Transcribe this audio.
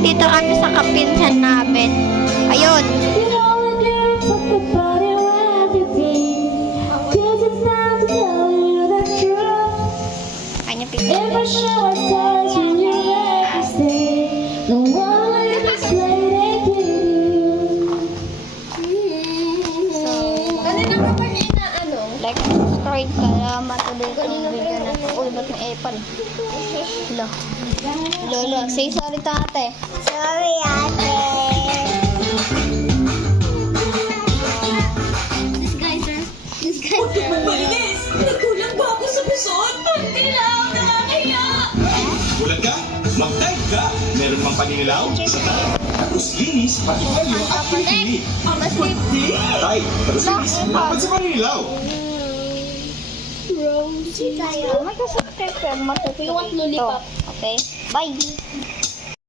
dito kami sa kapinsan namin. Ayun. Kanya picture. Kanina ka pa niya na ano? Like, subscribe ka na matuloy itong video na ito. Uy, ba't may epal? Lo. Lolo, say sorry to ate. Sorry, ate. This guy's Malinis! Nagkulang ba ako sa pusot? Hindi na ako nakakaya! Kulang ka? Mag-dive ka? Meron mang paninilaw? Tapos linis, pati kayo at pipili. Mas may Tay, tapos linis, dapat sa paninilaw. Rosie tayo. mag-subscribe ka. Matutuloy You want ito. lollipop? Okay? Bye!